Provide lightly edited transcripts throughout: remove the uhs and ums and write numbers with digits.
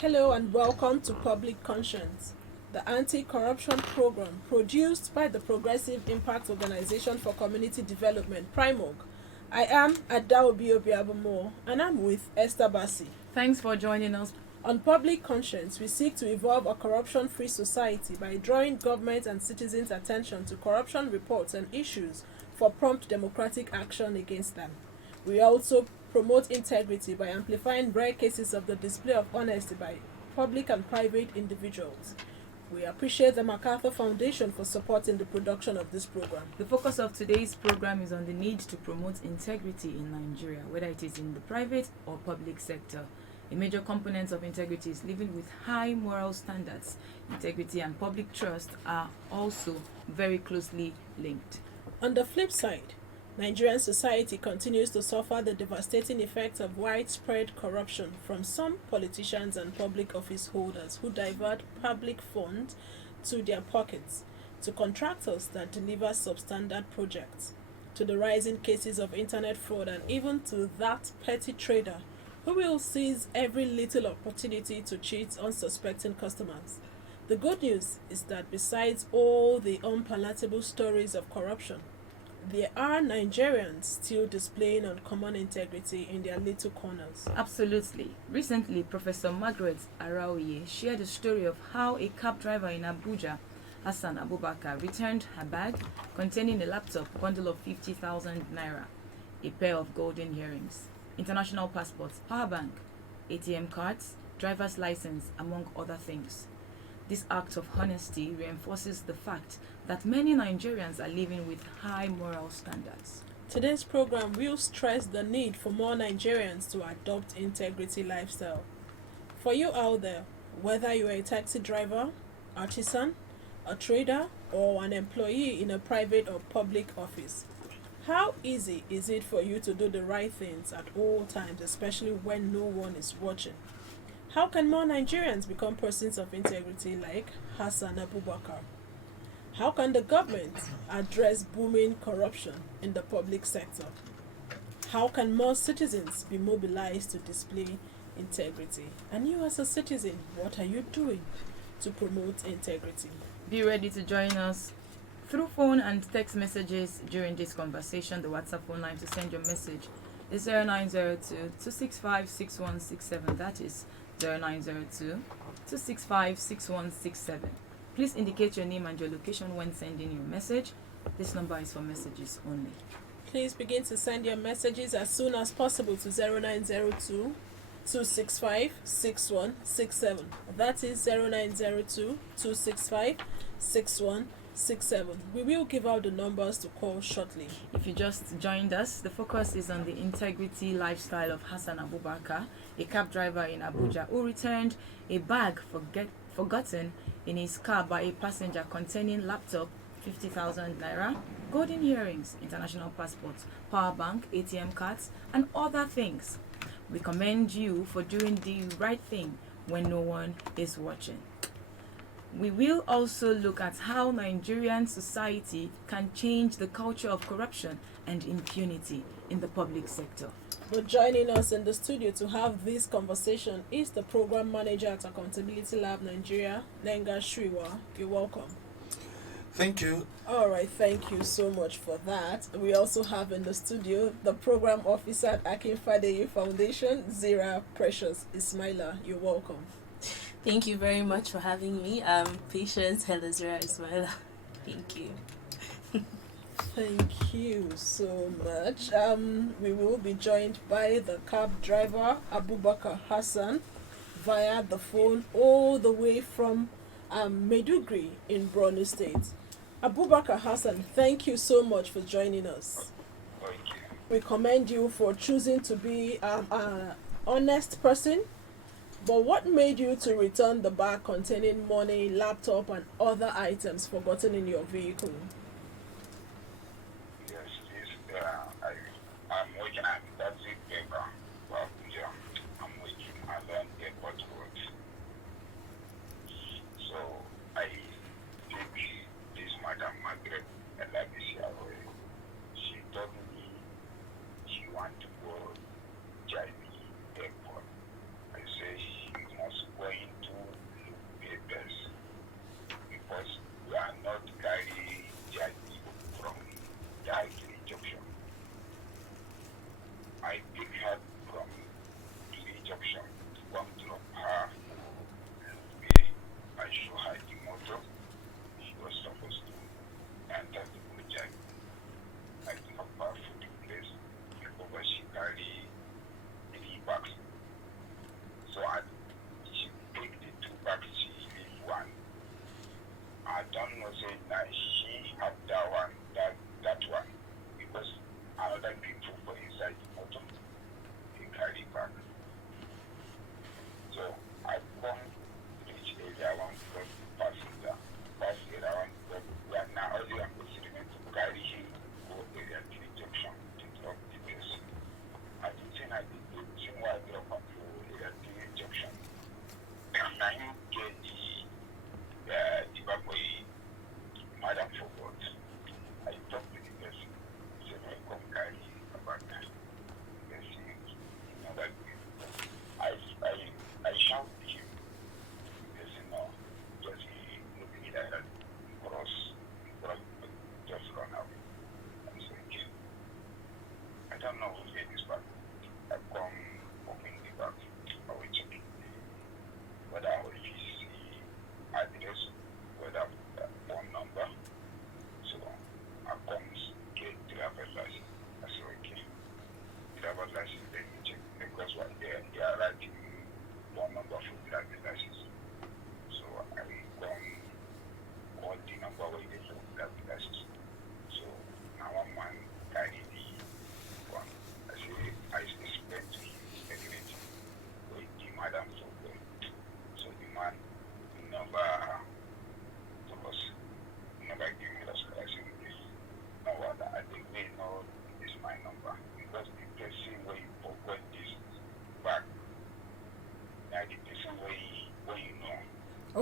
Hello and welcome to Public Conscience, the anti-corruption program produced by the Progressive Impact Organization for Community Development, PRIMOG. I am Adaobi Obiabomo and I'm with Esther Bassi. Thanks for joining us. On Public Conscience, we seek to evolve a corruption-free society by drawing government and citizens' attention to corruption reports and issues for prompt democratic action against them. We also promote integrity by amplifying rare cases of the display of honesty by public and private individuals. We appreciate the MacArthur Foundation for supporting the production of this program. The focus of today's program is on the need to promote integrity in Nigeria, whether it is in the private or public sector. A major component of integrity is living with high moral standards. Integrity and public trust are also very closely linked. On the flip side, Nigerian society continues to suffer the devastating effects of widespread corruption from some politicians and public office holders who divert public funds to their pockets, to contractors that deliver substandard projects, to the rising cases of internet fraud, and even to that petty trader who will seize every little opportunity to cheat unsuspecting customers. The good news is that besides all the unpalatable stories of corruption, there are Nigerians still displaying uncommon integrity in their little corners. Absolutely. Recently, Professor Margaret Araoye shared a story of how a cab driver in Abuja, Hassan Abubakar, returned her bag containing a laptop, bundle of 50,000 naira, a pair of golden earrings, international passports, power bank, ATM cards, driver's license, among other things. This act of honesty reinforces the fact that many Nigerians are living with high moral standards. Today's program will stress the need for more Nigerians to adopt integrity lifestyle. For you out there, whether you are a taxi driver, artisan, a trader, or an employee in a private or public office, how easy is it for you to do the right things at all times, especially when no one is watching? How can more Nigerians become persons of integrity like Hassan Abubakar? How can the government address booming corruption in the public sector? How can more citizens be mobilized to display integrity? And you as a citizen, what are you doing to promote integrity? Be ready to join us through phone and text messages during this conversation. The WhatsApp phone line to send your message is 0902 265 6167. That is 0902 265 6167. Please indicate your name and your location when sending your message. This number is for messages only. Please begin to send your messages as soon as possible to 0902 265 6167. That is 0902 265 6167. We will give out the numbers to call shortly. If you just joined us, the focus is on the integrity lifestyle of Hassan Abubakar, a cab driver in Abuja who returned a bag forgotten in his car by a passenger containing laptop, 50,000 naira, golden earrings, international passports, power bank, ATM cards, and other things. We commend you for doing the right thing when no one is watching. We will also look at how Nigerian society can change the culture of corruption and impunity in the public sector. But joining us in the studio to have this conversation is the program manager at Accountability Lab Nigeria, Nenga Shriwa. You're welcome. Thank you. All right, thank you so much for that. We also have in the studio the program officer at Akin Fadeyi Foundation, Zira Precious Ismaila. You're welcome. Thank you very much for having me. Patience Helazira Ismaila. Thank you. Thank you so much. We will be joined by the cab driver Abubakar Hassan via the phone all the way from Maiduguri in Borno State. Abubakar Hassan, thank you so much for joining us. Thank you. We commend you for choosing to be an honest person. But what made you to return the bag containing money, laptop, and other items forgotten in your vehicle? Yes, I'm working at taxi driver for Abuja. I'm working along airport road. So I take this Madam Margaret Elabisi. She told me she want to go drive me airport. I say she must go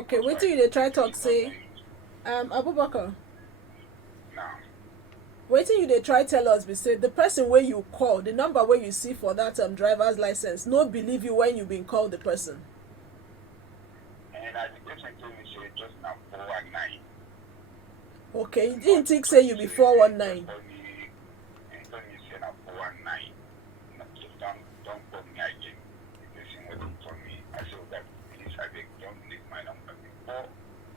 Okay, wait till you try talk say Abubakar. Now, Wait till you try tell us be say the person where you call, the number where you see for that driver's license, no believe you when you been called the person. and I the person told me say just now 419. Okay, you didn't think say you be 419. And told me say now 419. Just don't call me again. The person what he told me. I said that please I beg don't leave my number before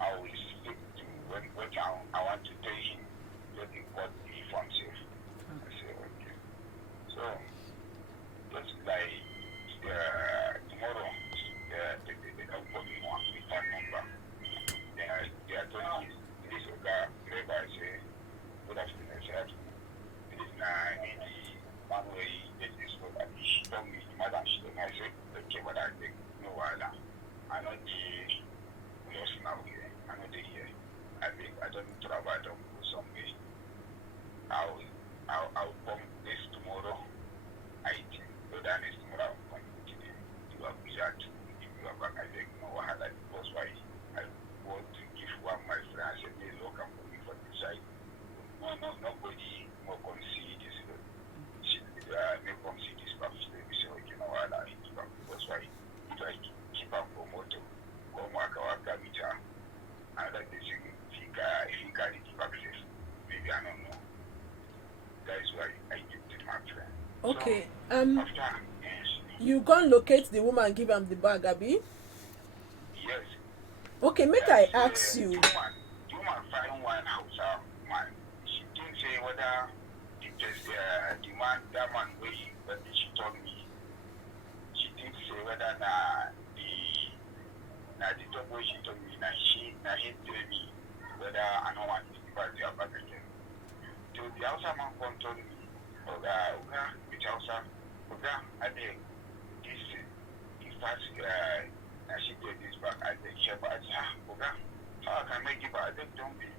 I will speak to what I want to tell him. Let him call me for himself. I said okay. So just like tomorrow they don't call me one with that number. They are telling me this guy I say good afternoon, sir. This one way it is so that she told me madam she told me I said okay but I think no while I know the lost now here. I know the here. I think I don't travel I don't go somewhere. I'll come this tomorrow. I think so that is tomorrow I'll come today to Abuja to give you a back. I think no I had that because why I want to give one my friend I said they look for me for this side. Nobody more can see this may come see this back today. We say okay now I keep up because why try to keep up for motor come waka with her. And like they say if you carry the access maybe I don't know. That is why I give to my friend. Okay. So, after, yes. You gonna locate the woman and give him the bag, Abi? Yes. Okay, make I ask you. The woman find one house man. She didn't say whether it is the man that man way but she told me. She didn't say whether the top way she told me he tell me whether I don't want to give her the back again. So the house man come told me, Oga, which house? Oga, I think this in fact she did this back I think she but Oga, how can I give her? I think don't be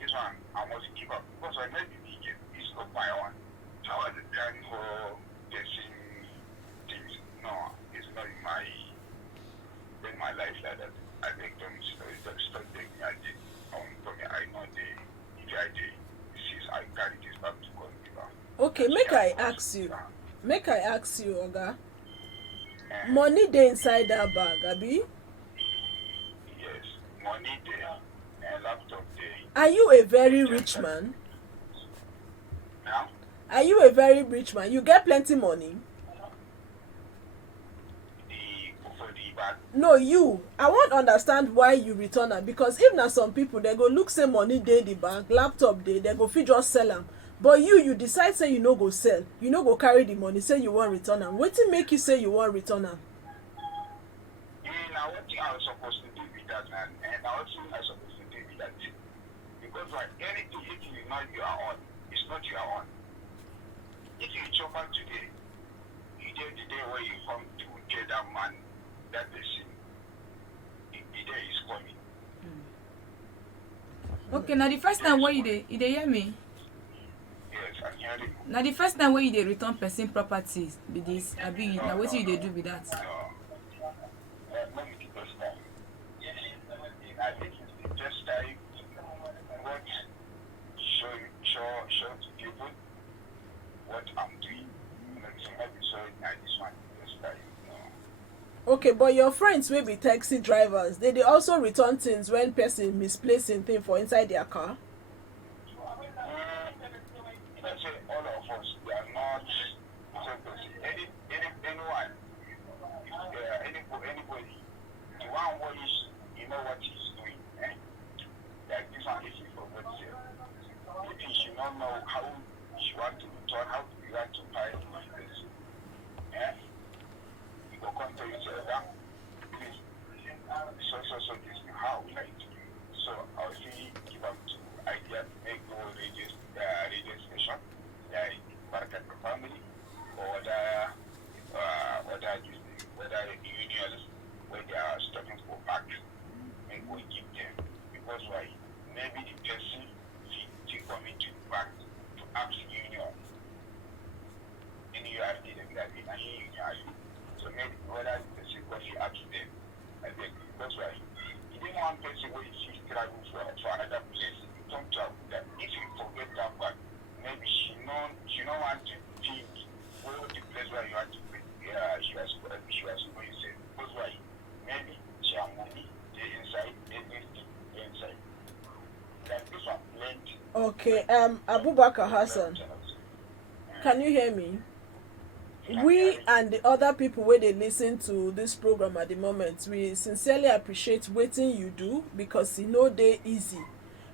this one I must give up because I made it it's not my own. How are the time for guessing things? No, it's not in my life like that. I think don't stop taking me I did. I know the I did. I carry this back to God. Okay, make I ask you, Oga. Money dey inside that bag, Abi? Yes, money there and laptop there. Are you a very rich man? Now? Are you a very rich man? You get plenty money? For the bag. No, you. I won't understand why you return am because if na some people they go look say money dey the bank, laptop dey, they go fit just sell am. But you decide say you no go sell, you no go carry the money, say you wan return am. Wetin make you say you wan return am? Now what thing I was supposed to do with that and now what thing I was supposed to do with that because like anything if you know you are on, it's not your own. If you chop out today, you did the day where you come to get that man, that person, the day is coming. Okay, now the first time where you dey hear me? Yes, I'm hearing you. Now the first time where you dey return person properties be this, Abi, now wetin you dey do with that? Let me keep this time. I think it's the first time what show to people what I'm doing. Maybe so this one first time. Okay, but your friends wey be taxi drivers, they also return things when person misplacing thing for inside their car? Let's say all of us, we are not anyone, anybody, the one who is, you know what he's doing, like this one is for what say. If she don't know how she want to return, how to react to find this, you go come to you say, please, so this is how we like to do. So I'll see give them to idea to make go radio station, like Baraka family, or whether unions where they are starting for back, and we give them because why maybe the person to come into back to ask union. And you have to them that in a union. So maybe whether the person ask them, and then because why he didn't want as what you said. Because why? Maybe she have money, they inside, everything inside. Like this one, plenty. Okay, Abubakar Hassan, can you hear me? We and the other people where they listen to this program at the moment, we sincerely appreciate waiting you do, because they easy.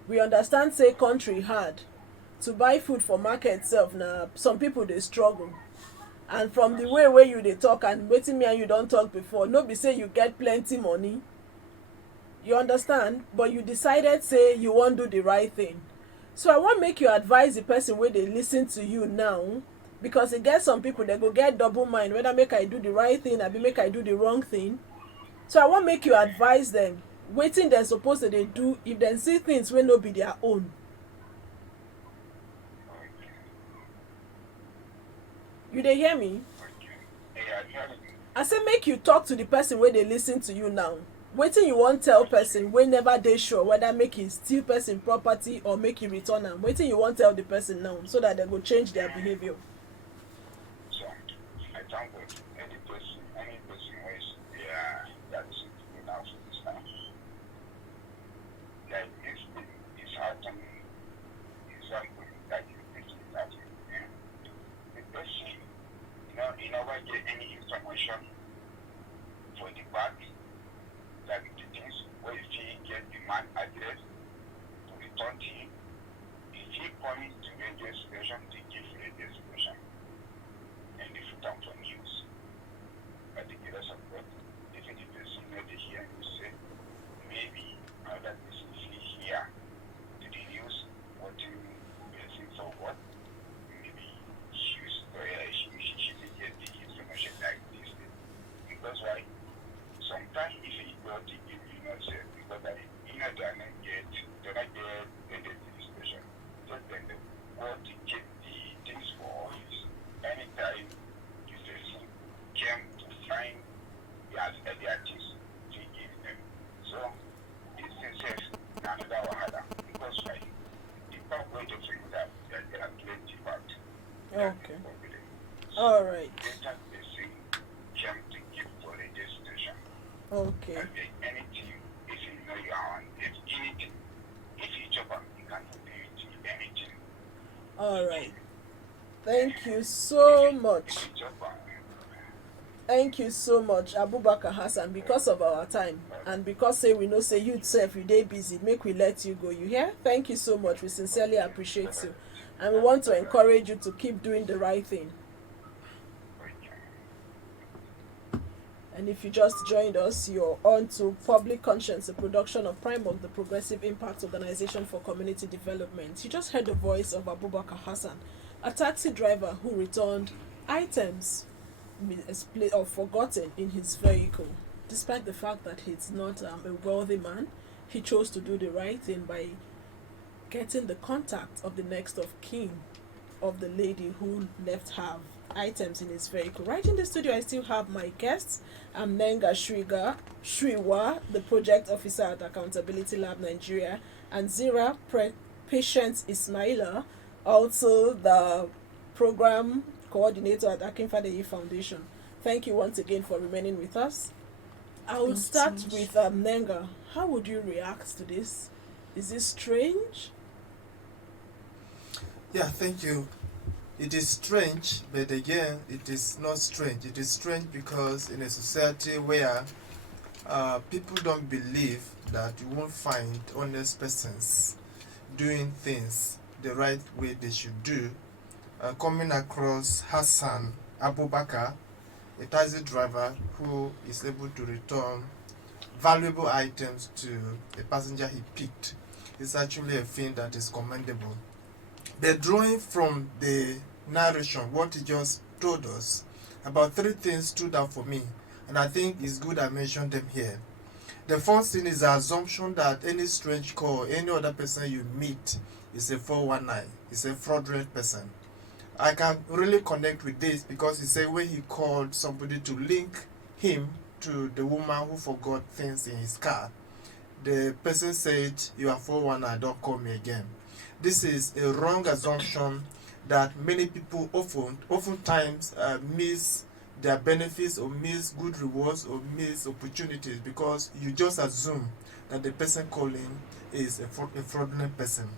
We understand say country hard to buy food for market itself. Now some people they struggle, and from the way where you they talk and waiting me and you don't talk before, no be say you get plenty money, you understand, but you decided say you won't do the right thing. So I want make you advise the person where they listen to you now, because it gets some people they go get double mind whether make I do the right thing or make I do the wrong thing. So I want make you advise them waiting they're supposed to they do if they see things will not be their own. You they hear me? I say make you talk to the person where they listen to you now. Waiting you won't tell person when never they sure whether make you steal person property or make you return them. Waiting you won't tell the person now so that they will change their behavior. So, I thank God any person who is that is now for this now. Like this thing is happening, example that you think is happening. The person, you never get any information for the back, like the things where if he get the man address to return to him, if he comes to radio station, they give radio station. And if you come for news, by the grace of God, if the person not hear you say, maybe that person is here to the news, what you person for what, maybe she should get the information like this. Because why? Sometimes if you go to give say, because they're not get the station, just then they go to get the things for office. Anytime the person came to find their things to give them. So this is another wahala, because why? The part where they figure that there are plenty part. Okay. All right. That person came to give for registration. Okay. And anything, if you know you are on, if anything, if you chop up, you can do anything. All right. Thank you so much. If you chop up, Thank you so much, Abubakar Hassan. Because of our time and because say we know say you self you day busy, make we let you go. You hear? Thank you so much. We sincerely appreciate you, and we want to encourage you to keep doing the right thing. And if you just joined us, you're on to Public Conscience, a production of Primark, the Progressive Impact Organization for Community Development. You just heard the voice of Abubakar Hassan, a taxi driver who returned items misplaced or forgotten in his vehicle. Despite the fact that he's not a wealthy man, he chose to do the right thing by getting the contact of the next of kin of the lady who left her items in his vehicle. Right in the studio, I still have my guests. I'm Nenga Shriwa, the project officer at Accountability Lab Nigeria, and Zira Patience Ismaila, also the program coordinator at Akinfadeyi Foundation. Thank you once again for remaining with us. I will start with Nenga. How would you react to this? Is this strange? Yeah, thank you. It is strange, but again, it is not strange. It is strange because in a society where people don't believe that you won't find honest persons doing things the right way they should do, coming across Hassan Abubakar, a taxi driver who is able to return valuable items to a passenger he picked, is actually a thing that is commendable. But drawing from the narration, what he just told us, about three things stood out for me, and I think it's good I mentioned them here. The first thing is the assumption that any strange call, any other person you meet is a 419, is a fraudulent person. I can really connect with this because he said when he called somebody to link him to the woman who forgot things in his car, the person said, "You are 419, don't call me again." This is a wrong assumption that many people oftentimes miss their benefits or miss good rewards or miss opportunities because you just assume that the person calling is a fraudulent person.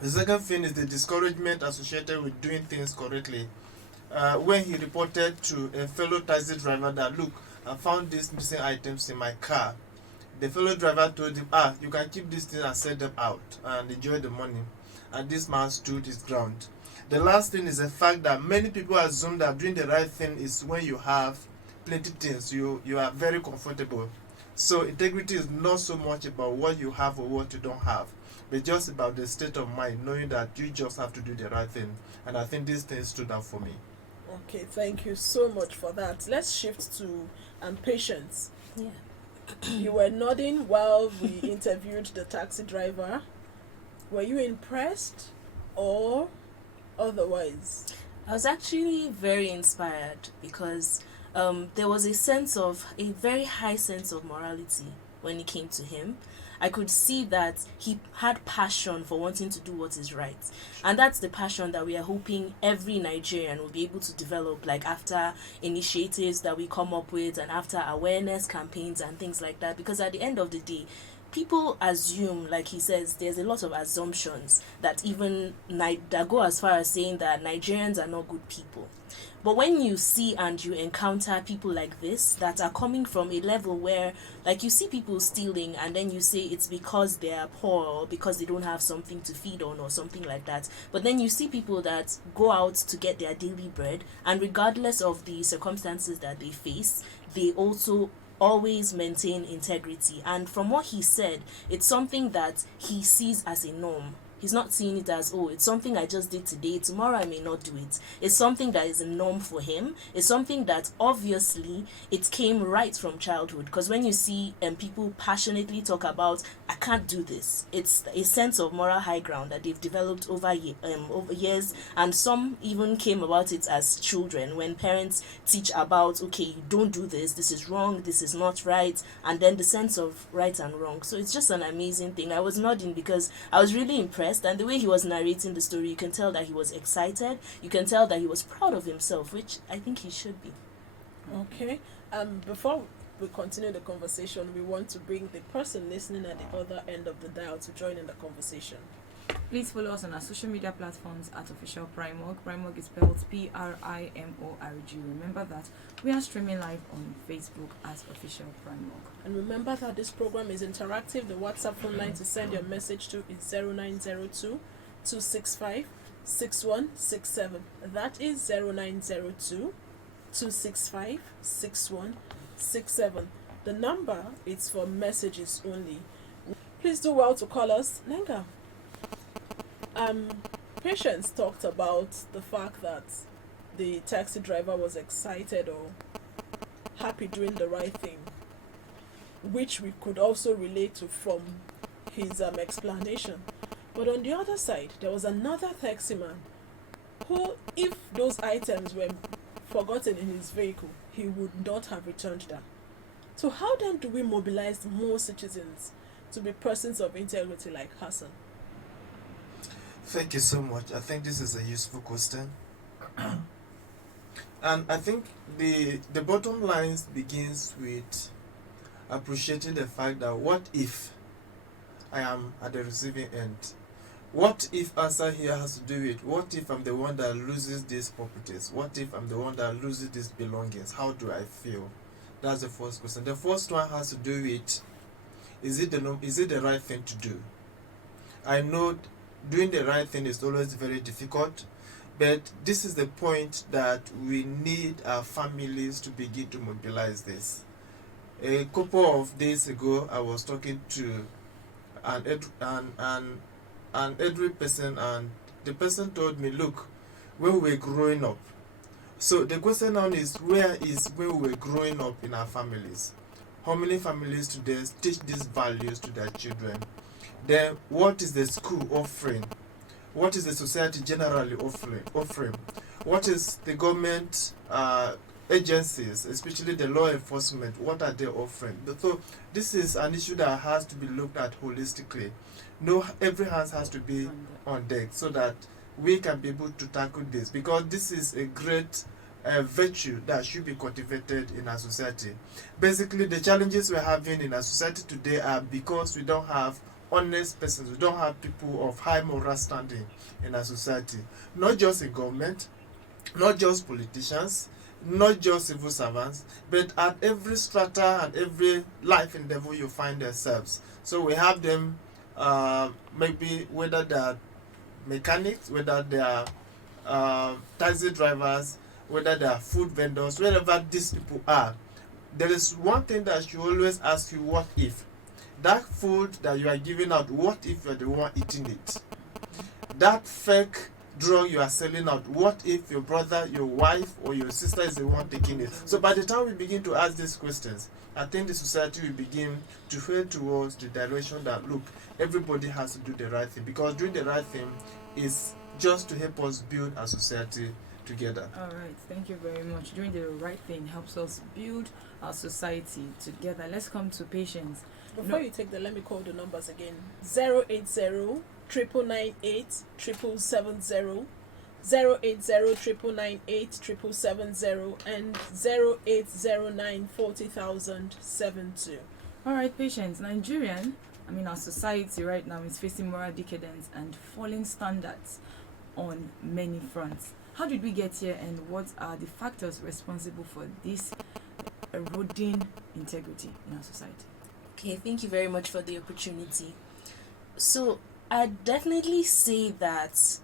The second thing is the discouragement associated with doing things correctly. When he reported to a fellow taxi driver that, look, I found these missing items in my car, the fellow driver told him, you can keep these things and set them out and enjoy the money. And this man stood his ground. The last thing is the fact that many people assume that doing the right thing is when you have plenty things, you are very comfortable. So integrity is not so much about what you have or what you don't have, but just about the state of mind, knowing that you just have to do the right thing. And I think these things stood out for me. Okay, thank you so much for that. Let's shift to Patience. Yeah. You were nodding while we interviewed the taxi driver. Were you impressed or otherwise? I was actually very inspired because there was a very high sense of morality when it came to him. I could see that he had passion for wanting to do what is right. And that's the passion that we are hoping every Nigerian will be able to develop, like after initiatives that we come up with and after awareness campaigns and things like that. Because at the end of the day, people assume, like he says, there's a lot of assumptions that even that go as far as saying that Nigerians are not good people. But when you see and you encounter people like this that are coming from a level where, like, you see people stealing and then you say it's because they are poor or because they don't have something to feed on or something like that. But then you see people that go out to get their daily bread, and regardless of the circumstances that they face, they also always maintain integrity. And from what he said, it's something that he sees as a norm. He's not seeing it as, oh, it's something I just did today, tomorrow I may not do it. It's something that is a norm for him. It's something that obviously it came right from childhood. Because when you see people passionately talk about, I can't do this, it's a sense of moral high ground that they've developed over years. And some even came about it as children, when parents teach about, okay, you don't do this, this is wrong, this is not right. And then the sense of right and wrong. So it's just an amazing thing. I was nodding because I was really impressed. And the way he was narrating the story, you can tell that he was excited. You can tell that he was proud of himself, which I think he should be. Okay. Before we continue the conversation, we want to bring the person listening at the other end of the dial to join in the conversation. Please follow us on our social media platforms at Official Primorg. Primorg is spelled Primorg. Remember that we are streaming live on Facebook as Official Primorg. And remember that this program is interactive. The WhatsApp phone line to send your message to is 0902 265 6167. That is 0902 265 6167. The number is for messages only. Please do well to call us. Nenga. Patience talked about the fact that the taxi driver was excited or happy doing the right thing, which we could also relate to from his explanation. But on the other side, there was another taxi man who, if those items were forgotten in his vehicle, he would not have returned them. So how then do we mobilize more citizens to be persons of integrity like Hassan? Thank you so much. I think this is a useful question. And I think the bottom line begins with appreciating the fact that what if I am at the receiving end? What if answer here has to do with what if I'm the one that loses these properties? What if I'm the one that loses these belongings? How do I feel? That's the first question. The first one has to do with is it the right thing to do? I know doing the right thing is always very difficult, but this is the point that we need our families to begin to mobilize this. A couple of days ago, I was talking to an elderly person, and the person told me, look, when we were growing up, so the question now is, where is when we were growing up in our families? How many families today teach these values to their children? Then what is the school offering? What is the society generally offering? What is the government agencies, especially the law enforcement, what are they offering? So this is an issue that has to be looked at holistically. No, every hand has to be on deck so that we can be able to tackle this, because this is a great a virtue that should be cultivated in our society. Basically, the challenges we're having in our society today are because we don't have honest persons, we don't have people of high moral standing in our society, not just in government, not just politicians, not just civil servants, but at every strata and every life endeavor you find themselves. So we have them, maybe whether they are mechanics, whether they are taxi drivers, whether they are food vendors, wherever these people are. There is one thing that you always ask you: what if? That food that you are giving out, what if you're the one eating it? That fake drug you are selling out, what if your brother, your wife, or your sister is the one taking it? So by the time we begin to ask these questions, I think the society will begin to head towards the direction that, look, everybody has to do the right thing, because doing the right thing is just to help us build a society together. All right, thank you very much. Doing the right thing helps us build our society together. Let's come to Patience. Before you take that, let me call the numbers again. 080 998 770, 080 998 770, and 0809 40072. All right, Patience. Our society right now is facing moral decadence and falling standards on many fronts. How did we get here, and what are the factors responsible for this eroding integrity in our society? Okay, thank you very much for the opportunity. So, I'd definitely say that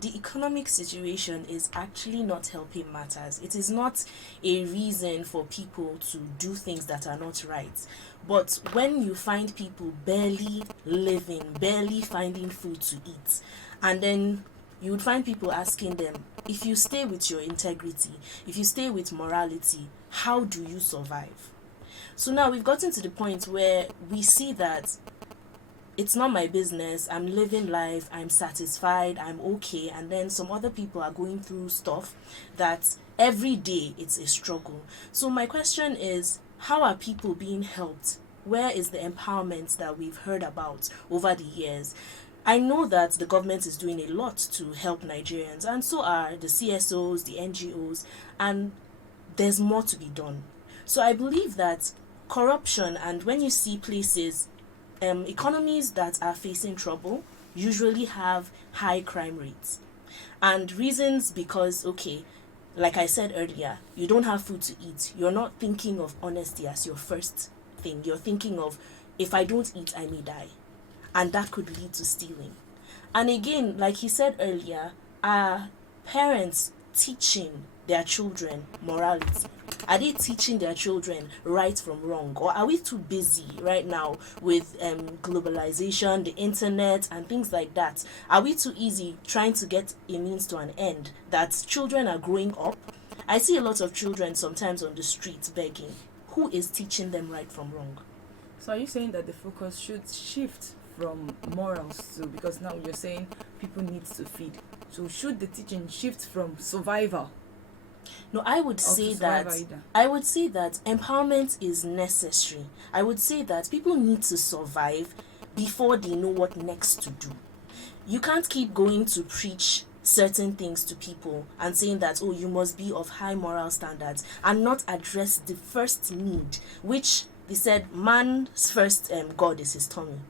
the economic situation is actually not helping matters. It is not a reason for people to do things that are not right. But when you find people barely living, barely finding food to eat, and then you would find people asking them, if you stay with your integrity, if you stay with morality, how do you survive? So now we've gotten to the point where we see that it's not my business, I'm living life, I'm satisfied, I'm okay, and then some other people are going through stuff that every day it's a struggle. So my question is, how are people being helped? Where is the empowerment that we've heard about over the years? I know that the government is doing a lot to help Nigerians, and so are the CSOs, the NGOs, and there's more to be done. So I believe that corruption, and when you see places, economies that are facing trouble usually have high crime rates. And reasons because, okay, like I said earlier, you don't have food to eat. You're not thinking of honesty as your first thing. You're thinking of, if I don't eat, I may die. And that could lead to stealing. And again, like he said earlier, are parents teaching their children morality? Are they teaching their children right from wrong? Or are we too busy right now with globalization, the internet, and things like that? Are we too easy trying to get a means to an end that children are growing up? I see a lot of children sometimes on the streets begging. Who is teaching them right from wrong? So are you saying that the focus should shift from morals to, because now you're saying people need to feed, so should the teaching shift from survival? No, I would say that empowerment is necessary. I would say that people need to survive before they know what next to do. You can't keep going to preach certain things to people and saying that, oh, you must be of high moral standards, and not address the first need, which they said man's first God is his tummy.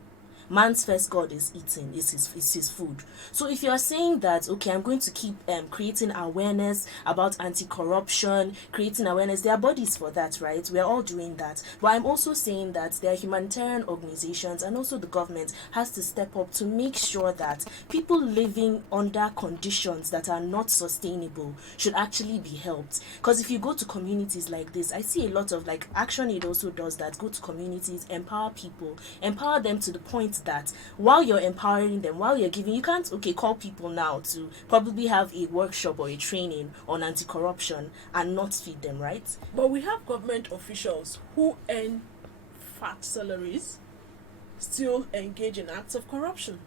Man's first God is eating, is his food. So if you are saying that, okay, I'm going to keep creating awareness about anti-corruption, creating awareness, there are bodies for that, right? We are all doing that. But I'm also saying that there are humanitarian organizations, and also the government has to step up to make sure that people living under conditions that are not sustainable should actually be helped. Because if you go to communities like this, I see a lot of, like, ActionAid also does that. Go to communities, empower people, empower them to the point that while you're empowering them, while you're giving, you can't call people now to probably have a workshop or a training on anti-corruption and not feed them, right? But we have government officials who earn fat salaries still engage in acts of corruption.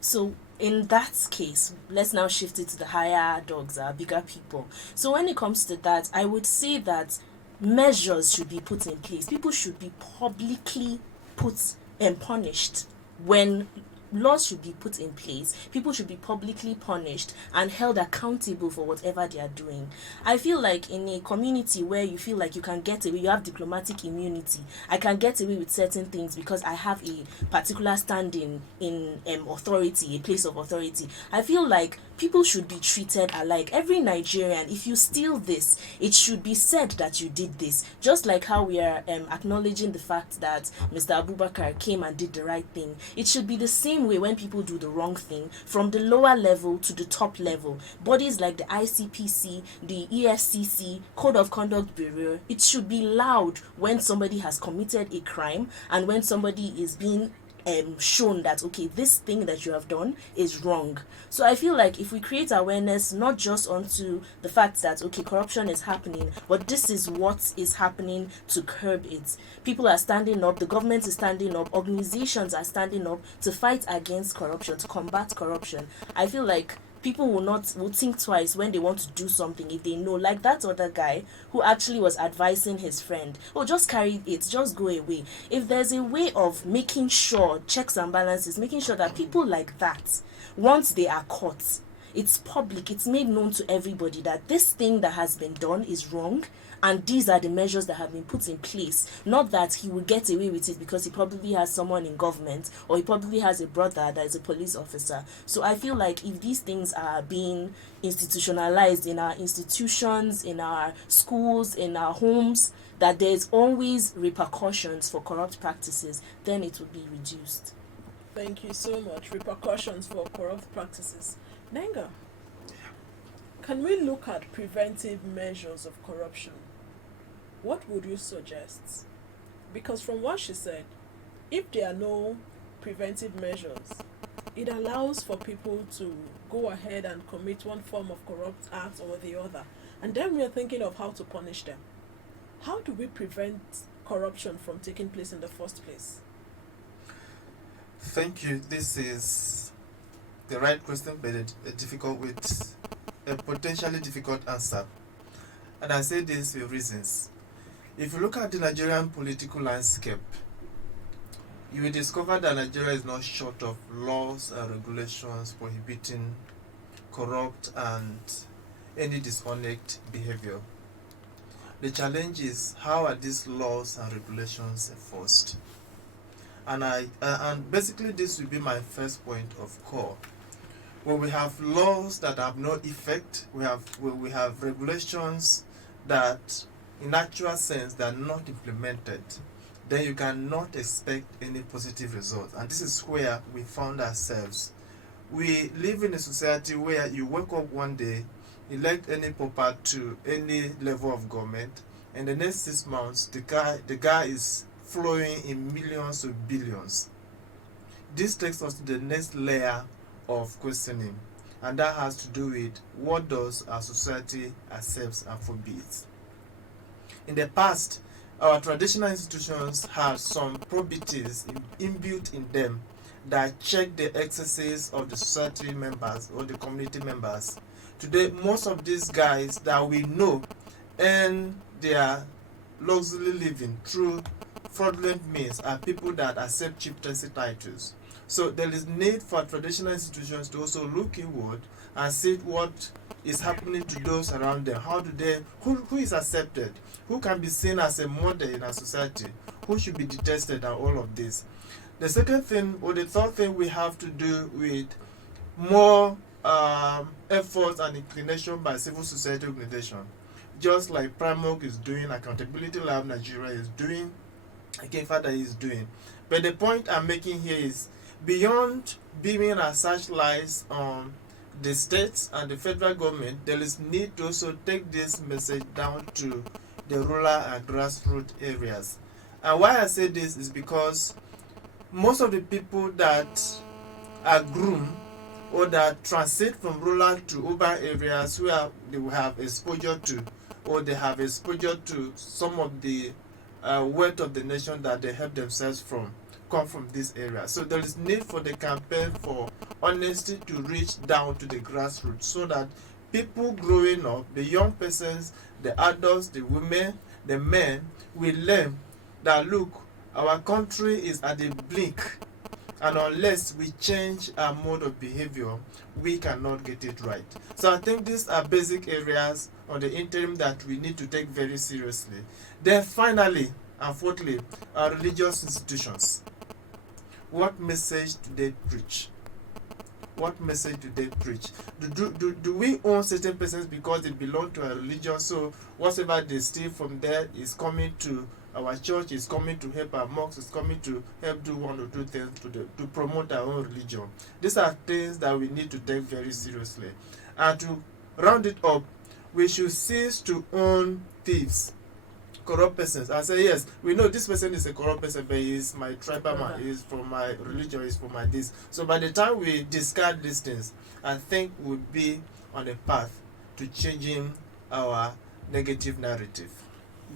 So in that case, let's now shift it to the higher dogs, bigger people. So when it comes to that, I would say that measures should be put in place. People should be publicly put and punished when laws should be put in place. People should be publicly punished and held accountable for whatever they are doing. I feel like in a community where you feel like you can get away, you have diplomatic immunity. I can get away with certain things because I have a particular standing in authority, a place of authority. I feel like people should be treated alike. Every Nigerian, if you steal this, it should be said that you did this. Just like how we are acknowledging the fact that Mr. Abubakar came and did the right thing. It should be the same way when people do the wrong thing, from the lower level to the top level. Bodies like the ICPC, the EFCC, Code of Conduct Bureau, it should be loud when somebody has committed a crime and when somebody is being shown that, okay, this thing that you have done is wrong. So I feel like if we create awareness not just onto the fact that, okay, corruption is happening, but this is what is happening to curb it. People are standing up, the government is standing up, organizations are standing up to fight against corruption, to combat corruption. I feel like people will think twice when they want to do something if they know, like that other guy who actually was advising his friend, oh, just carry it, just go away. If there's a way of making sure, checks and balances, making sure that people like that, once they are caught, it's public, it's made known to everybody that this thing that has been done is wrong, and these are the measures that have been put in place. Not that he will get away with it because he probably has someone in government or he probably has a brother that is a police officer. So I feel like if these things are being institutionalized in our institutions, in our schools, in our homes, that there's always repercussions for corrupt practices, then it will be reduced. Thank you so much. Repercussions for corrupt practices. Nenga, can we look at preventive measures of corruption? What would you suggest? Because from what she said, if there are no preventive measures, it allows for people to go ahead and commit one form of corrupt act or the other. And then we are thinking of how to punish them. How do we prevent corruption from taking place in the first place? Thank you. This is the right question, but a difficult with a potentially difficult answer. And I say this for reasons. If you look at the Nigerian political landscape, you will discover that Nigeria is not short of laws and regulations prohibiting corrupt and any dishonest behavior. The challenge is, how are these laws and regulations enforced? And basically this will be my first point of call. When we have laws that have no effect, we have regulations that in actual sense they are not implemented, then you cannot expect any positive results. And this is where we found ourselves. We live in a society where you wake up one day, elect any pauper to any level of government, and the next 6 months the guy is flowing in millions to billions. This takes us to the next layer of questioning, and that has to do with what does our society accept and forbids. In the past, our traditional institutions had some probities inbuilt in them that check the excesses of the society members or the community members. Today, most of these guys that we know earn their luxury living through fraudulent means are people that accept chieftaincy titles. So there is need for traditional institutions to also look inward and see what is happening to those around them. How do they, who is accepted? Who can be seen as a model in our society? Who should be detested and all of this? The second thing, or the third thing we have to do with more efforts and inclination by civil society organization, just like Primark is doing, Accountability Lab Nigeria is doing, again, Father is doing. But the point I'm making here is, beyond beaming our searchlights on the states and the federal government, there is need to also take this message down to the rural and grassroots areas. And why I say this is because most of the people that are groomed or that transit from rural to urban areas where they will have exposure to, or they have exposure to some of the wealth of the nation that they help themselves from, come from this area. So there is need for the campaign for honesty to reach down to the grassroots, so that people growing up, the young persons, the adults, the women, the men, will learn that, look, our country is at the blink And unless we change our mode of behavior, we cannot get it right. So I think these are basic areas on the interim that we need to take very seriously. Then finally and fourthly, our religious institutions. What message do they preach? What message do they preach? Do we own certain persons because they belong to a religion? So whatever they steal from there is coming to our church, is coming to help our mosques, is coming to help do one or two things to promote our own religion. These are things that we need to take very seriously. And to round it up, we should cease to own thieves, corrupt persons. I say, yes, we know this person is a corrupt person, but he is my tribal man, he is from my religion, he is from my this. So by the time we discard these things, I think we'll be on a path to changing our negative narrative.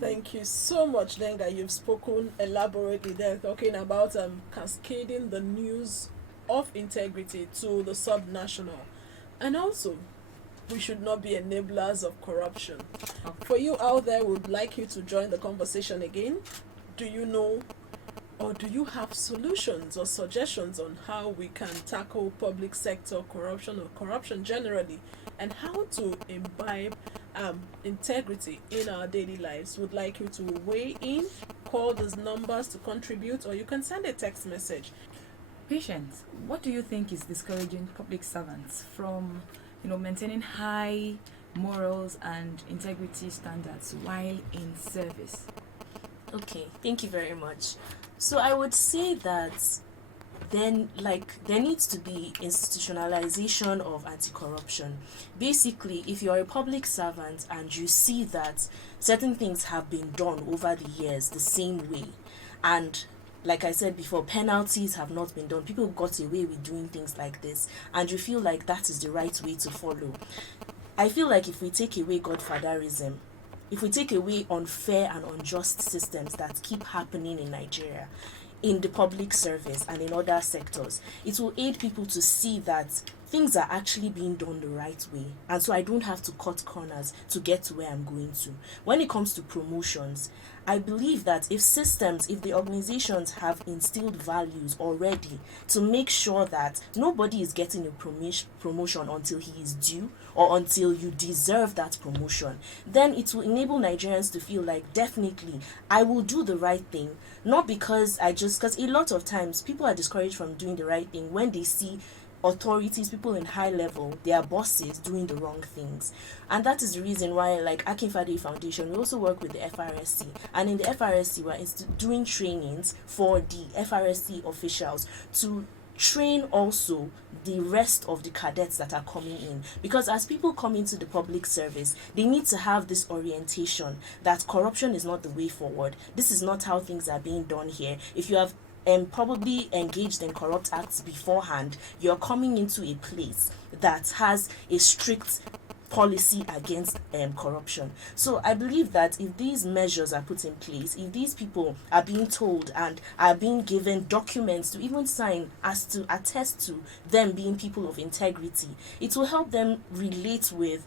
Thank you so much, Denga. You've spoken elaborately there, talking about cascading the news of integrity to the subnational. And also, we should not be enablers of corruption. For you out there, would like you to join the conversation again. Do you know, or do you have solutions or suggestions on how we can tackle public sector corruption or corruption generally, and how to imbibe integrity in our daily lives? Would like you to weigh in, call these numbers to contribute, or you can send a text message. Patience, what do you think is discouraging public servants from maintaining high morals and integrity standards while in service? Okay, thank you very much. So I would say that then there needs to be institutionalization of anti-corruption. Basically, if you're a public servant and you see that certain things have been done over the years the same way, and like I said before, penalties have not been done, people got away with doing things like this, and you feel like that is the right way to follow. I feel like if we take away godfatherism, if we take away unfair and unjust systems that keep happening in Nigeria, in the public service and in other sectors, it will aid people to see that things are actually being done the right way, and so I don't have to cut corners to get to where I'm going to. When it comes to promotions, I believe that if the organizations have instilled values already to make sure that nobody is getting a promotion until he is due or until you deserve that promotion, then it will enable Nigerians to feel like, definitely, I will do the right thing, not because because a lot of times people are discouraged from doing the right thing when they see authorities, people in high level, their bosses doing the wrong things. And that is the reason why, like Akinfade Foundation, we also work with the FRSC, and in the FRSC we're doing trainings for the FRSC officials to train also the rest of the cadets that are coming in, because as people come into the public service, they need to have this orientation that corruption is not the way forward. This is not how things are being done here. If you have probably engaged in corrupt acts beforehand, you're coming into a place that has a strict policy against corruption. So I believe that if these measures are put in place, if these people are being told and are being given documents to even sign as to attest to them being people of integrity, it will help them relate with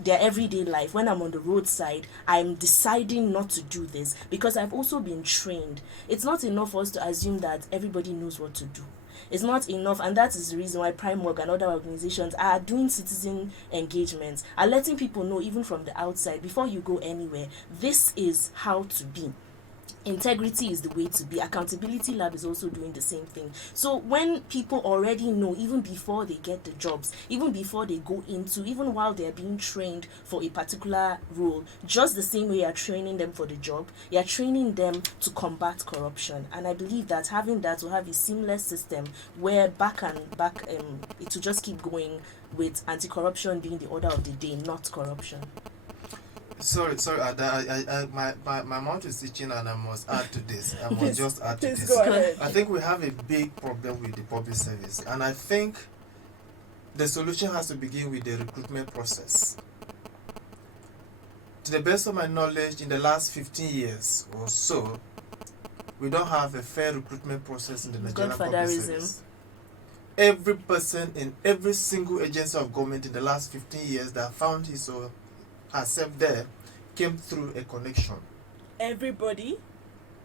their everyday life. When I'm on the roadside, I'm deciding not to do this because I've also been trained. It's not enough for us to assume that everybody knows what to do. It's not enough, and that is the reason why Primark and other organizations are doing citizen engagements, are letting people know even from the outside, before you go anywhere, this is how to be. Integrity is the way to be. Accountability Lab is also doing the same thing. So when people already know, even before they get the jobs, even before they go into, even while they're being trained for a particular role, just the same way you're training them for the job, you're training them to combat corruption. And I believe that having that will have a seamless system where back it will just keep going, with anti-corruption being the order of the day, not corruption. Sorry, my mouth is itching and I must add to this. I must just add to this. Go ahead. I think we have a big problem with the public service, and I think the solution has to begin with the recruitment process. To the best of my knowledge, in the last 15 years or so, we don't have a fair recruitment process in the Nigerian public service. Every person in every single agency of government in the last 15 years that found his or herself there came through a connection. Everybody?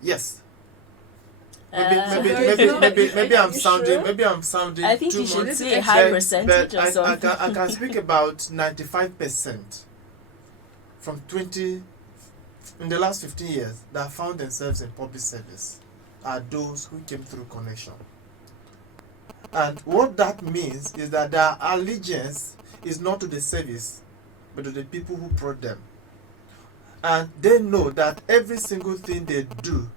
Yes. Maybe I'm You sounding sure? maybe I'm sounding I think too you should much. say a high But percentage or I something. can speak about 95% from 20 in the last 15 years that found themselves in public service are those who came through connection. And what that means is that their allegiance is not to the service, but to the people who brought them. And they know that every single thing they do,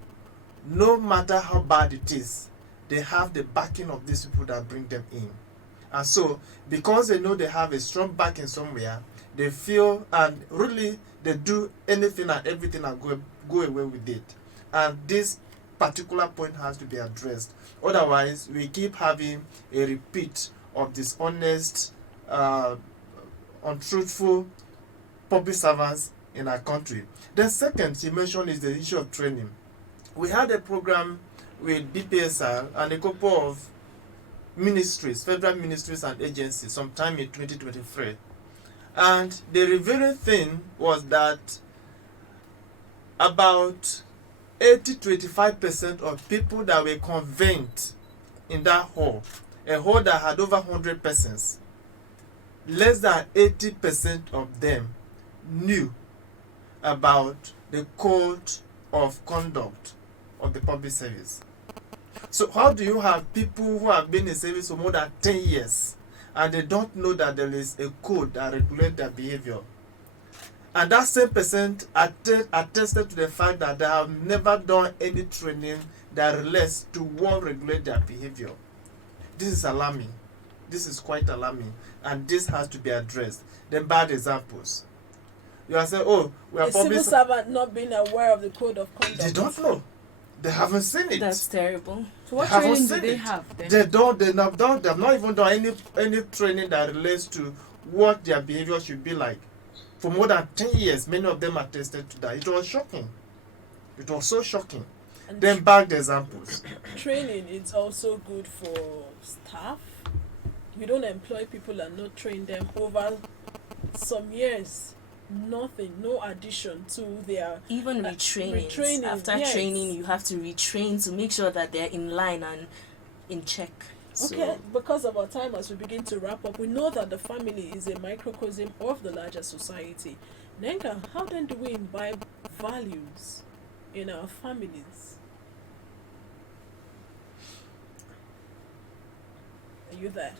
no matter how bad it is, they have the backing of these people that bring them in. And so, because they know they have a strong backing somewhere, they feel and really they do anything and everything and go away with it. And this particular point has to be addressed. Otherwise, we keep having a repeat of dishonest, untruthful public servants in our country. The second she mentioned is the issue of training. We had a program with BPSR and a couple of ministries, federal ministries and agencies sometime in 2023. And the revealing thing was that about 80 to 85% of people that were convened in that hall, a hall that had over 100 persons, less than 80% of them knew about the code of conduct of the public service. So how do you have people who have been in service for more than 10 years and they don't know that there is a code that regulates their behavior? And that same person attested to the fact that they have never done any training that relates to what regulates their behavior. This is alarming. This is quite alarming. And this has to be addressed. Then bad examples. You are saying, oh, we are A civil servant not being aware of the code of conduct. They don't know. They haven't seen it. That's terrible. So what They haven't training do seen they it. have then? They have not even done any training that relates to what their behavior should be like. For more than 10 years, many of them attested to that. It was shocking. It was so shocking. And Then bad examples. training is also good for staff. You don't employ people and not train them over some years. Nothing, no addition to their Even retraining. retraining, After yes. training, you have to retrain to make sure that they're in line and in check. So, Okay, because of our time, as we begin to wrap up, we know that the family is a microcosm of the larger society. Nenga, how then do we imbibe values in our families? Are you there?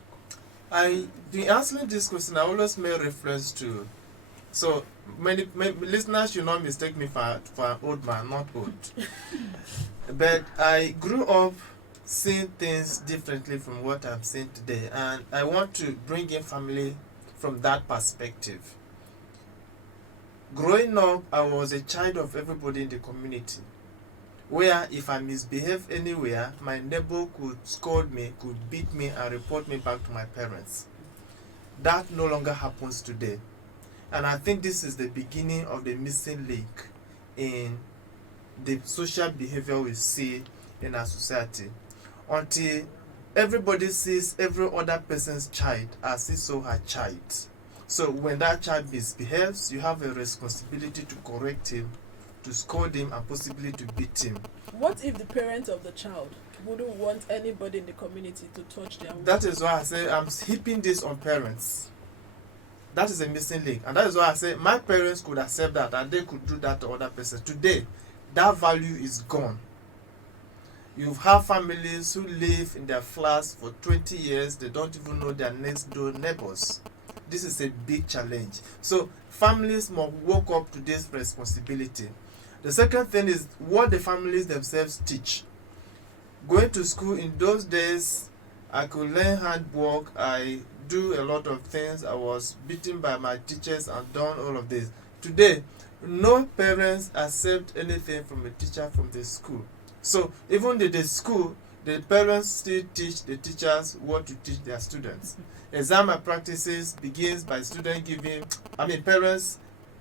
I been answering this question. I always make reference to. So many listeners should not mistake me for an old man, not old. But I grew up seeing things differently from what I'm seeing today, and I want to bring in family from that perspective. Growing up, I was a child of everybody in the community, where if I misbehave anywhere, my neighbor could scold me, could beat me, and report me back to my parents. That no longer happens today. And I think this is the beginning of the missing link in the social behavior we see in our society. Until everybody sees every other person's child as his or her child. So when that child misbehaves, you have a responsibility to correct him, to scold him, and possibly to beat him. What if the parent of the child wouldn't want anybody in the community to touch their own? That is why I say I'm heaping this on parents. That is a missing link. And that is why I say my parents could accept that and they could do that to other persons. Today, that value is gone. You have families who live in their flats for 20 years. They don't even know their next door neighbors. This is a big challenge. So families must wake up to this responsibility. The second thing is what the families themselves teach. Going to school in those days, I could learn handwork. I do a lot of things. I was beaten by my teachers and done all of this. Today, no parents accept anything from a teacher from the school. So even in the school, the parents still teach the teachers what to teach their students. Exam practices begins by parents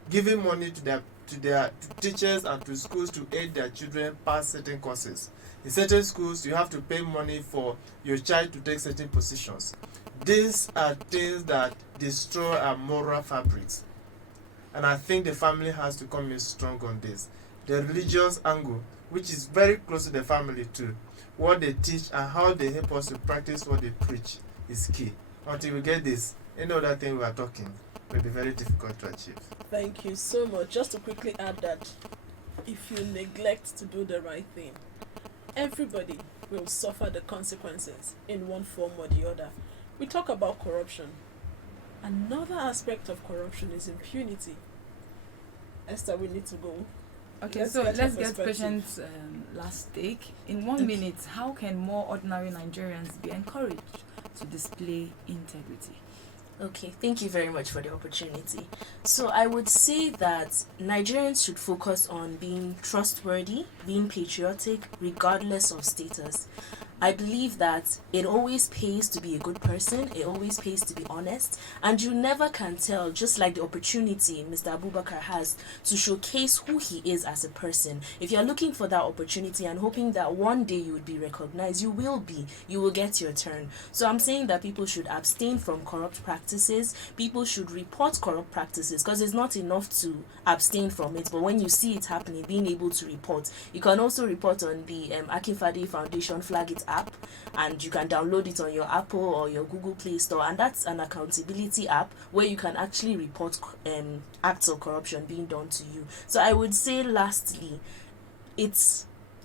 giving money to their teachers and to schools to aid their children pass certain courses. In certain schools, you have to pay money for your child to take certain positions. These are things that destroy our moral fabrics. And I think the family has to come in strong on this. The religious angle, which is very close to the family too. what they teach and how they help us to practice what they preach is key. Until we get this, any other thing we are talking will be very difficult to achieve. Thank you so much. Just to quickly add that if you neglect to do the right thing, everybody will suffer the consequences in one form or the other. We talk about corruption. Another aspect of corruption is impunity. Esther, we need to go. Okay, Let's so get let's your get perspective. Patient's last take. In 1 minute, how can more ordinary Nigerians be encouraged to display integrity? Okay, thank you very much for the opportunity. So I would say that Nigerians should focus on being trustworthy, being patriotic, regardless of status. I believe that it always pays to be a good person, it always pays to be honest, and you never can tell, just like the opportunity Mr. Abubakar has to showcase who he is as a person. If you're looking for that opportunity and hoping that one day you would be recognized, you will be, you will get your turn. So I'm saying that people should abstain from corrupt practices, people should report corrupt practices, because it's not enough to abstain from it, but when you see it happening, being able to report. You can also report on the Akinfade Foundation Flag It app, and you can download it on your Apple or your Google Play Store, and that's an accountability app where you can actually report acts of corruption being done to you. So I would say lastly, it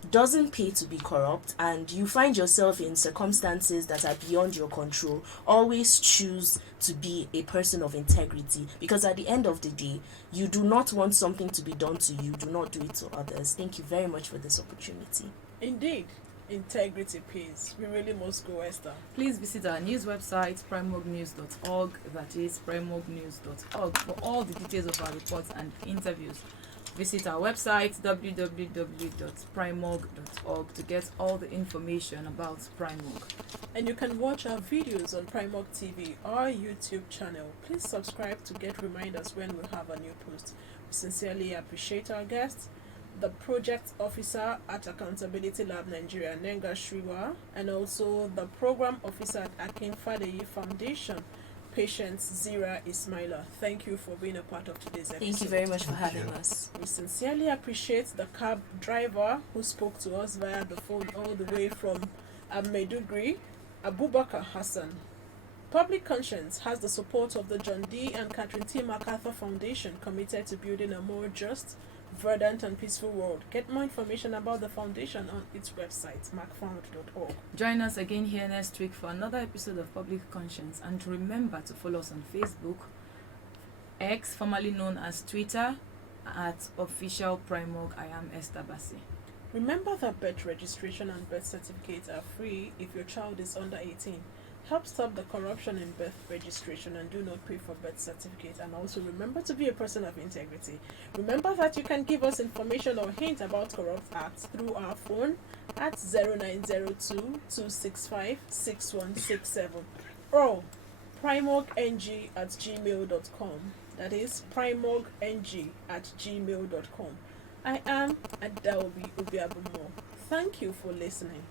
doesn't pay to be corrupt, and you find yourself in circumstances that are beyond your control, always choose to be a person of integrity, because at the end of the day, you do not want something to be done to you, do not do it to others. Thank you very much for this opportunity. Indeed, integrity pays. We really must go, Esther. Please visit our news website, primognews.org, that is primognews.org, for all the details of our reports and interviews. Visit our website, www.primog.org, to get all the information about Primog. And you can watch our videos on Primog TV, our YouTube channel. Please subscribe to get reminders when we have a new post. We sincerely appreciate our guests, the project officer at Accountability Lab Nigeria, Nenga Shriwa, and also the program officer at Akinfade Foundation, Patience Zira Ismaila. Thank you for being a part of today's episode. Thank you very much for having us. We sincerely appreciate the cab driver who spoke to us via the phone all the way from Maiduguri, Abubakar Hassan. Public Conscience has the support of the John D. and Catherine T. MacArthur Foundation, committed to building a more just, verdant and peaceful world. Get more information about the foundation on its website, macfound.org. Join us again here next week for another episode of Public Conscience, and remember to follow us on Facebook, X, formerly known as Twitter, at Official Primog. I am Esther Bassi. Remember that birth registration and birth certificates are free if your child is under 18. Help stop the corruption in birth registration and do not pay for birth certificate. And also remember to be a person of integrity. Remember that you can give us information or hint about corrupt acts through our phone at 0902-265-6167 or primogng@gmail.com. That is primogng@gmail.com. I am Adaobi Obiabumo. Thank you for listening.